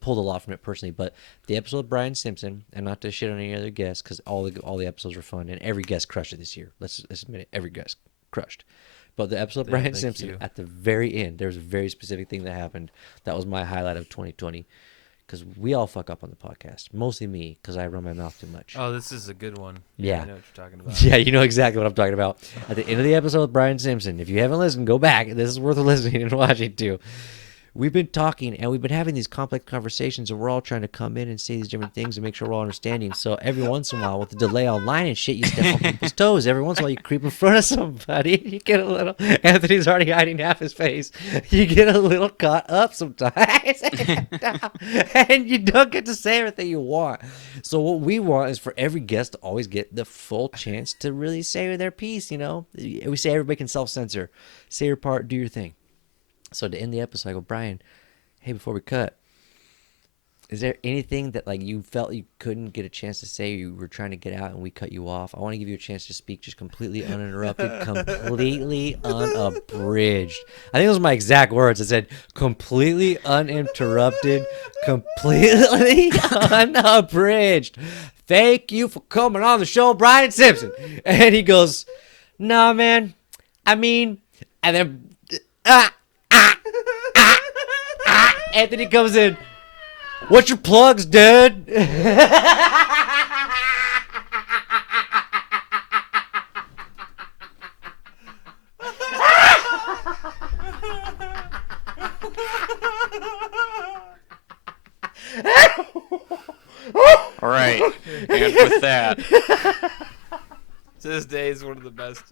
pulled a lot from it personally. But the episode with Brian Simpson, and not to shit on any other guests, because all the episodes were fun, and every guest crushed it this year. Let's admit it, every guest crushed. But the episode of Brian Simpson, at the very end, there was a very specific thing that happened. That was my highlight of 2020. Because we all fuck up on the podcast. Mostly me, because I run my mouth too much. Oh, this is a good one. Yeah. I know what you're talking about. Yeah, you know exactly what I'm talking about. At the end of the episode with Brian Simpson, if you haven't listened, go back. This is worth listening and watching too. We've been talking and we've been having these complex conversations, and we're all trying to come in and say these different things and make sure we're all understanding. So every once in a while, with the delay online and shit, you step on people's toes. Every once in a while, you creep in front of somebody. You get a little. Anthony's already hiding half his face. You get a little caught up sometimes, and you don't get to say everything you want. So what we want is for every guest to always get the full chance to really say their piece. We say everybody can self-censor. Say your part, do your thing. So to end the episode, I go, Brian, hey, before we cut, is there anything that like you felt you couldn't get a chance to say, you were trying to get out and we cut you off? I want to give you a chance to speak just completely uninterrupted, completely unabridged. I think those were my exact words. I said completely uninterrupted, completely unabridged. Thank you for coming on the show, Brian Simpson. And he goes, nah, man, and then Anthony comes in. What's your plugs, dude? All right. with that. To this day is one of the best,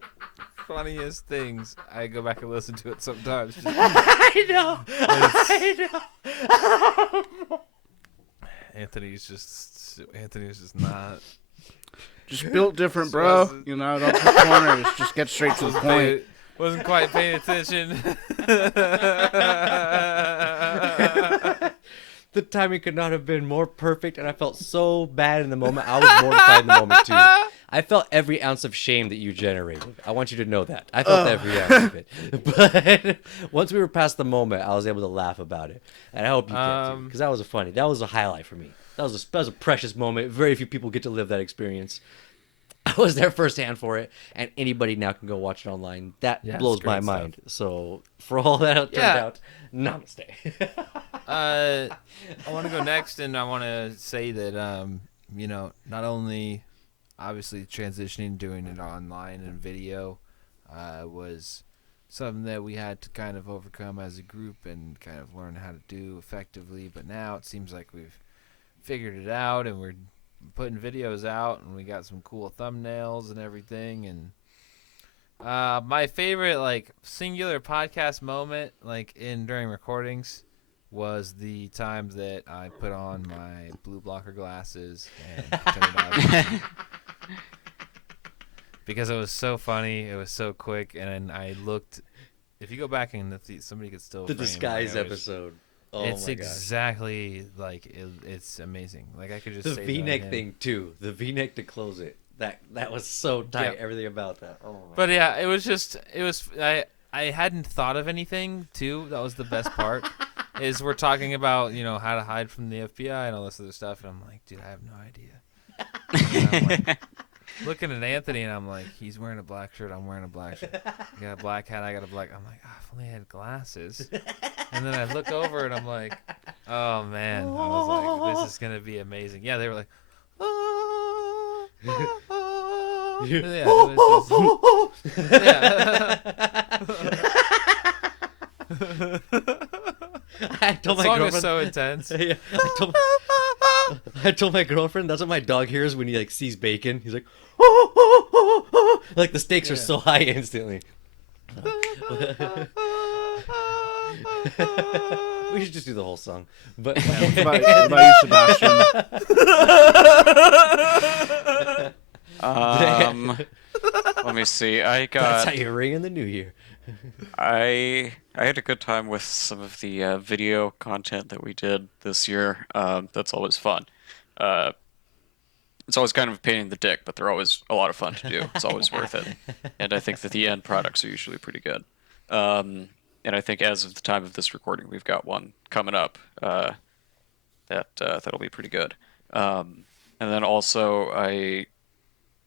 funniest things. I go back and listen to it sometimes. I know. I know. Anthony's just not. Just built different, bro. You know, don't cut corners. Just get straight to the point. Wasn't quite paying attention. The timing could not have been more perfect, and I felt so bad in the moment. I was mortified in the moment, too. I felt every ounce of shame that you generated. I want you to know that. I felt every ounce of it. But once we were past the moment, I was able to laugh about it. And I hope you did, too, because that was that was a highlight for me. That was a precious moment. Very few people get to live that experience. I was there firsthand for it, and anybody now can go watch it online. That blows my mind. So for all that it turned out, namaste. I want to go next, and I want to say that not only obviously transitioning, doing it online and video was something that we had to kind of overcome as a group and kind of learn how to do effectively. But now it seems like we've figured it out, and we're putting videos out, and we got some cool thumbnails and everything. And my favorite singular podcast moment during recordings was the time that I put on my blue blocker glasses and pretended I was because it was so funny, it was so quick, and I looked. If you go back and somebody could still The frame disguise episode. Oh it's my gosh. exactly it's amazing. I could just The say V-neck thing too. The V-neck to close it. That was so tight. Yep. Everything about that. Oh my. But yeah, it was I hadn't thought of anything too. That was the best part. Is we're talking about how to hide from the FBI and all this other stuff, and I'm like, dude, I have no idea. And I'm looking at Anthony, and I'm like, he's wearing a black shirt, I'm wearing a black shirt. You got a black hat, I got a black. I'm like, if only I had glasses. And then I look over, and I'm like, oh man, I was like, this is gonna be amazing. Yeah, they were like, yeah, it was just, yeah. I told The my song girlfriend. is so intense. Yeah, I told my girlfriend that's what my dog hears when he sees bacon. He's like, like the stakes are so high instantly. We should just do the whole song. But What about you, Sebastian? Let me see. I that's how got. you ring in the new year. I had a good time with some of the video content that we did this year. That's always fun. It's always kind of a pain in the dick, but they're always a lot of fun to do. It's always worth it. And I think that the end products are usually pretty good. And I think as of the time of this recording, we've got one coming up that'll be pretty good. And then also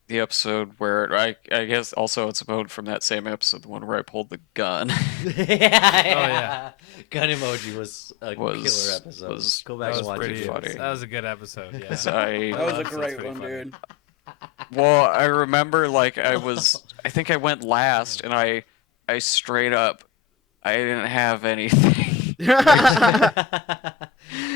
the episode where I guess also it's a mode from that same episode, the one where I pulled the gun. yeah. Gun emoji was a killer episode. Go back and watch pretty it. funny. That was a good episode. Yeah. That was a great one, funny. dude. Well, I remember I think I went last, and I straight up, I didn't have anything.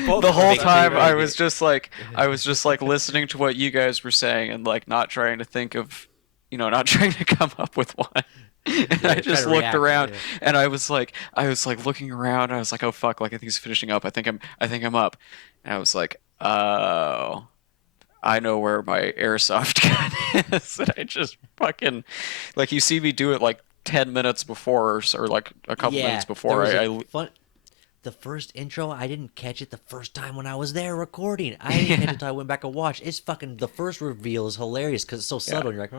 The whole time I was just listening to what you guys were saying and not trying to think of, not trying to come up with one. And I just looked around and I was looking around and I was like, oh fuck, I think he's finishing up. I think I'm up. And I was like, oh, I know where my airsoft gun is. And I just fucking, you see me do it 10 minutes before or a couple minutes before. The first intro, I didn't catch it the first time when I was there recording. I didn't catch it until I went back and watched. It's fucking, the first reveal is hilarious because it's so subtle. You're like,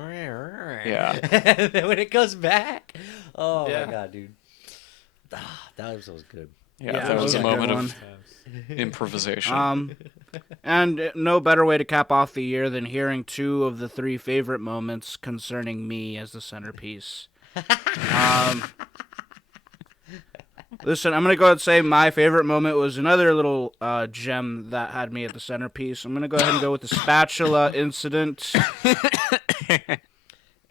yeah. And then when it comes back, oh Yeah. my god, dude. That episode was good. Yeah, Yeah, that was a good moment one. of improvisation. And no better way to cap off the year than hearing 2 of the 3 favorite moments concerning me as the centerpiece. Listen, I'm going to go ahead and say my favorite moment was another little gem that had me at the centerpiece. I'm going to go ahead and go with the spatula incident. It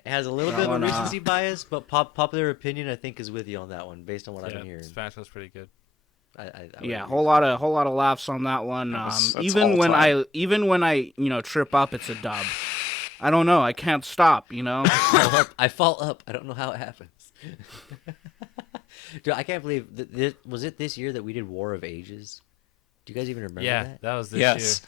has a little bit of a one, recency bias, but popular opinion, I think, is with you on that one, based on what I've Yeah, been hearing. Spatula's pretty good. Yeah, whole lot of laughs on that one. That's Even when I trip up, it's a dub. I don't know. I can't stop. I fall up. I don't know how it happens. Dude, I can't believe was it this year that we did War of Ages? Do you guys even remember Yeah, that? that was this Yes.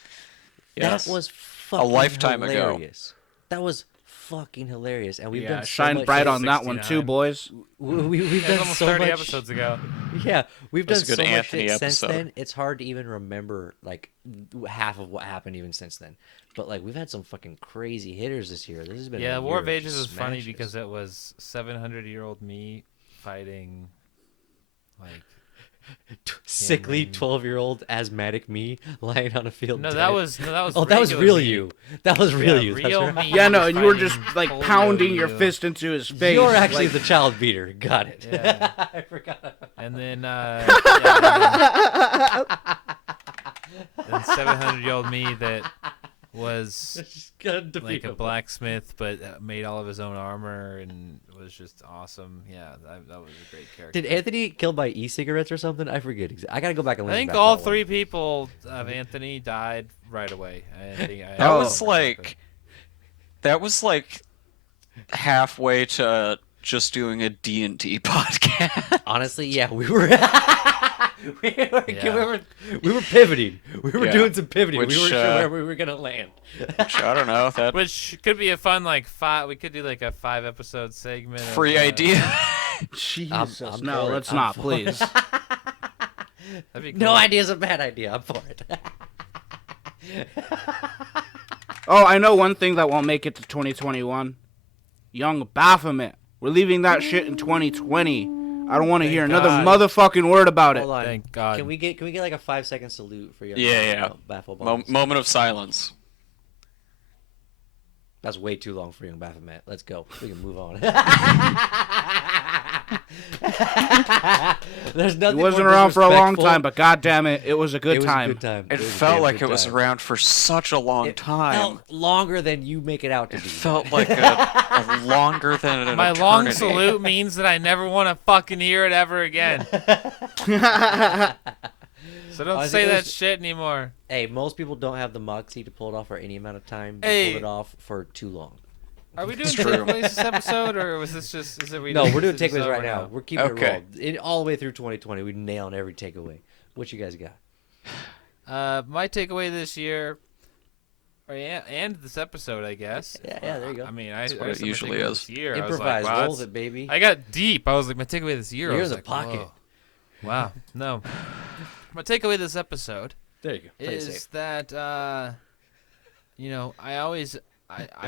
year. Yes. That was fucking lifetime ago. hilarious. That was fucking hilarious, and we've Yeah, done so shine much bright shit. on that one too, 69. boys. We've That was done almost so 30 much episodes ago. Yeah, we've That's done a good so much Anthony shit since episode. then. It's hard to even remember like half of what happened even since then. But like we've had some fucking crazy hitters this year. This has been Yeah, a War year of Ages is just funny smashes. because it was 700-year-old me fighting like sickly man. 12-year-old asthmatic me lying on a field. no, dead. that was Oh, that was regular real me. you. That was real Yeah, you. That's real right. me. Yeah, no, and you were just fighting like polio pounding your you. fist into his face. You're actually like, the child beater. Got it. Yeah. I forgot. And then, yeah, then 700-year-old me that was Just gotta defeat like a him. blacksmith, but made all of his own armor and was just awesome. Yeah, that was a great character. Did Anthony kill by e-cigarettes or something? I forget. I gotta go back and I listen think back to all that three one. people of Anthony died right away. That Oh. was like halfway to just doing a D&D podcast. Honestly, yeah, we were. we Yeah. were pivoting. We were Yeah. doing some pivoting. Which, we weren't sure where we were gonna land. Which, I don't know. That Which could be a fun like five. We could do like a 5-episode segment. of, free idea. Jesus, I'm no, for it. let's I'm not, for please. That'd be No cool. idea is a bad idea. I'm for it. Oh, I know one thing that won't make it to 2021. Young Baphomet. We're leaving that shit in 2020. I don't want to Thank hear another God. motherfucking word about it. Hold on. Thank God. Can we get like a 5-second salute for your Yeah. Baffle Bombs? Moment of silence. That's way too long for young Baphomet. Let's go. We can move on. There's He nothing wasn't more around for a long disrespectful. time, but goddamn it was a good It was time. a good time. It was a felt damn like good it was time. around for such a long It time. felt longer than you make it out to It be. felt like a longer than an My long eternity. salute means that I never want to fucking hear it ever again. So don't I say think it that was- shit anymore. Hey, most people don't have the moxie to pull it off for any amount of time. They Hey. pulled it off for too long. Are we doing True. takeaways this episode, or was this just? Is it we No, we're doing is this takeaways over right now. We're keeping Okay. it rolled. All the way through 2020, we nailing every takeaway. What you guys got? My takeaway this year, and this episode, I guess. Yeah, there you go. I mean, I what I it said my usually takeaway is. This year, I was Improvise, like, wow, roll that's- it, baby. I got deep. I was like, my takeaway this year. I You're was in the like, pocket. whoa. Wow, no. My takeaway this episode There you go. Play it is safe. that I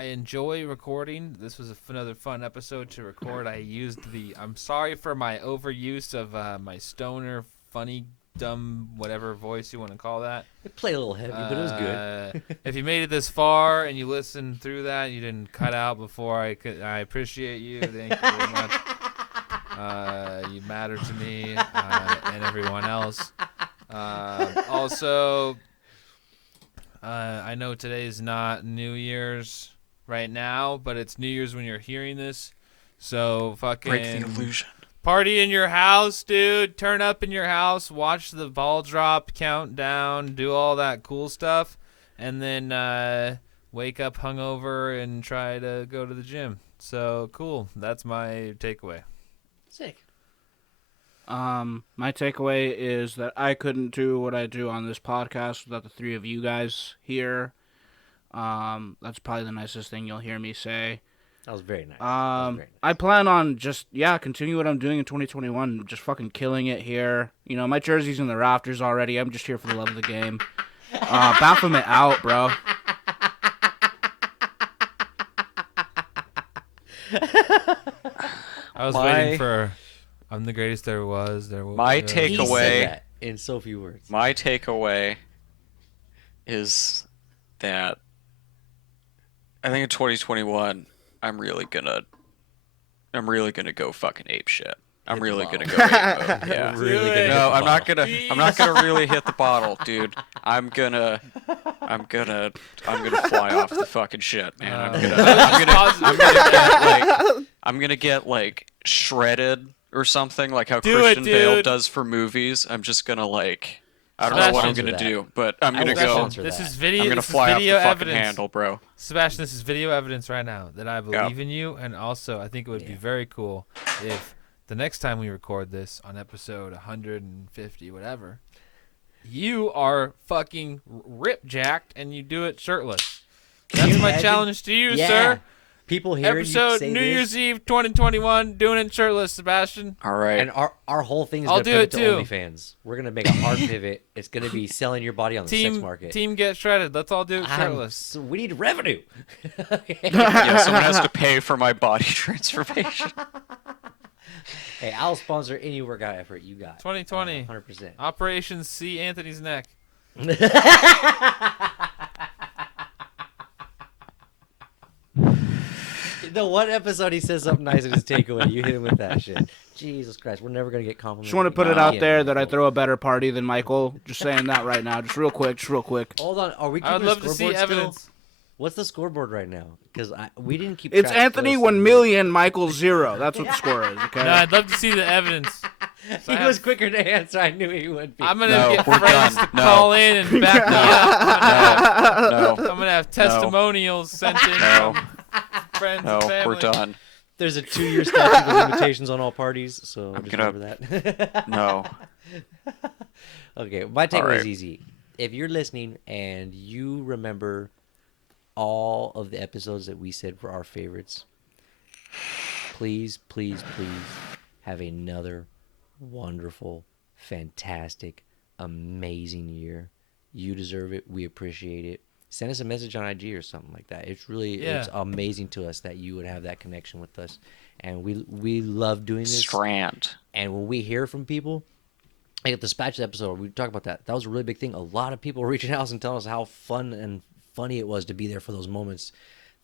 enjoy recording. This was another fun episode to record. I'm sorry for my overuse of my stoner, funny, dumb, whatever voice you want to call that. It played a little heavy, but it was good. If you made it this far and you listened through that, you didn't cut out before I could. I appreciate you. Thank you very much. You matter to me and everyone else. Also, I know today's not New Year's right now, but it's New Year's when you're hearing this. So fucking Break the illusion. party in your house, dude. Turn up in your house. Watch the ball drop, count down, do all that cool stuff, and then wake up hungover and try to go to the gym. So cool. That's my takeaway. Sick. My takeaway is that I couldn't do what I do on this podcast without the three of you guys here. That's probably the nicest thing you'll hear me say. That was very nice. That was very nice. I plan on just, continue what I'm doing in 2021, just fucking killing it here. You know, my jersey's in the rafters already. I'm just here for the love of the game. Baphomet out, bro. I was My- waiting for I'm the greatest there was. My He takeaway- said that in so few words. My takeaway is that I think in 2021 I'm really gonna go fucking ape shit. I'm Hit the really bottle. gonna go ape mode. Yeah. Really Do gonna it. hit No, the I'm not bottle. gonna. I'm not gonna really hit the bottle, dude. I'm gonna fly off the fucking shit, man. I'm gonna get like shredded or something, like how Do it, Christian Bale dude. does for movies. I'm just gonna like, I don't know what I'm Sponsor gonna that. do, but I'm I gonna will go. sponsor This that. is video. I'm gonna This is fly off the video fucking evidence. handle, bro. Sebastian, this is video evidence right now that I believe Yeah. in you, and also I think it would be very cool if the next time we record this on episode 150, whatever, you are fucking rip jacked and you do it shirtless. That's you my imagine? challenge to you, Yeah. sir. People hearing you Episode say New this, Year's Eve 2021, doing it shirtless, Sebastian. All right. and our whole thing is I'll gonna do pivot it to too. OnlyFans. We're gonna make a hard pivot. It's gonna be selling your body on the sex market. Team get shredded. Let's all do it shirtless. So we need revenue. Yeah, someone has to pay for my body transformation. Hey, I'll sponsor any workout effort you got. 2020. 100%. Operation C Anthony's neck. The one episode he says something nice in his takeaway, you hit him with that shit. Jesus Christ, we're never gonna get compliments. Just want to put it out there that I throw a better party than Michael. Just saying that right now. Just real quick. Hold on, are we keeping I would love to see scoreboard still? evidence. What's the scoreboard right now? Because we didn't keep. It's track Anthony for us. 1 million, Michael 0. That's what the score is. Okay. No, I'd love to see the evidence. He was quicker to answer. I knew he would be. I'm gonna No, get we're friends done. to No. call in and back me up. No, I'm gonna have testimonials sent in no, from friends no, and family. we're done. There's a 2-year statute of limitations on all parties, so I'm just gonna- remember that. No. Okay, my takeaway Alright. is easy. If you're listening and you remember all of the episodes that we said were our favorites, please, please, please have another wonderful, fantastic, amazing year. You deserve it. We appreciate it. Send us a message on IG or something like that. It's really it's amazing to us that you would have that connection with us, and we love doing this. Strand. And when we hear from people, like at the Dispatch episode, we talked about that. That was a really big thing. A lot of people reaching out and telling us how fun and funny it was to be there for those moments.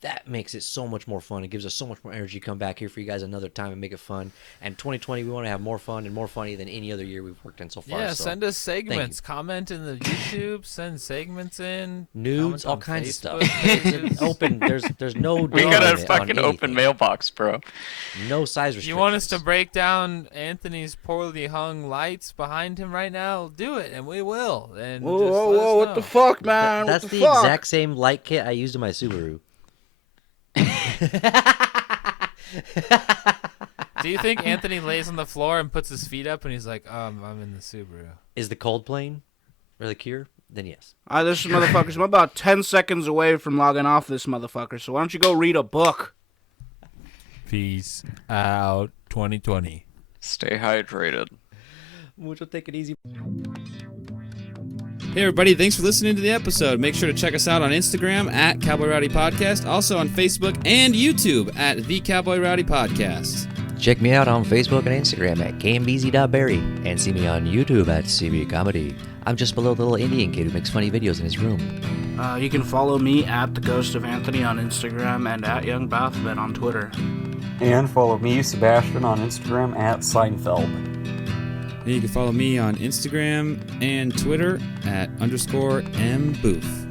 That makes it so much more fun. It gives us so much more energy to come back here for you guys another time and make it fun. And 2020, we want to have more fun and more funny than any other year we've worked in so far. Yeah, so send us segments. Comment in the YouTube. Send segments in. nudes, comment all on kinds of stuff. Facebook It's pages. an open. There's no. We date got a limit on fucking open anything. mailbox, bro. No size If restrictions. you want us to break down Anthony's poorly hung lights behind him right now, do it, and we will. And Whoa, just whoa, let us whoa! What know. the fuck, man? That's what the the fuck? exact same light kit I used in my Subaru. Do you think Anthony lays on the floor and puts his feet up and he's like, I'm in the Subaru? Is the cold plane or the Cure? Then yes. This motherfuckers. I'm about 10 seconds away from logging off this motherfucker. So why don't you go read a book? Peace out 2020. Stay hydrated. Mucho, take it easy. Hey everybody, thanks for listening to the episode. Make sure to check us out on Instagram at Cowboy Rowdy Podcast, also on Facebook and YouTube at The Cowboy Rowdy Podcast. Check me out on Facebook and Instagram at kmbz.berry and see me on YouTube at CB Comedy. I'm just below the little Indian kid who makes funny videos in his room. You can follow me at The Ghost of Anthony on Instagram and at Young Baphomet on Twitter. And follow me, Sebastian, on Instagram at Seinfeld. And you can follow me on Instagram and Twitter at _mbooth.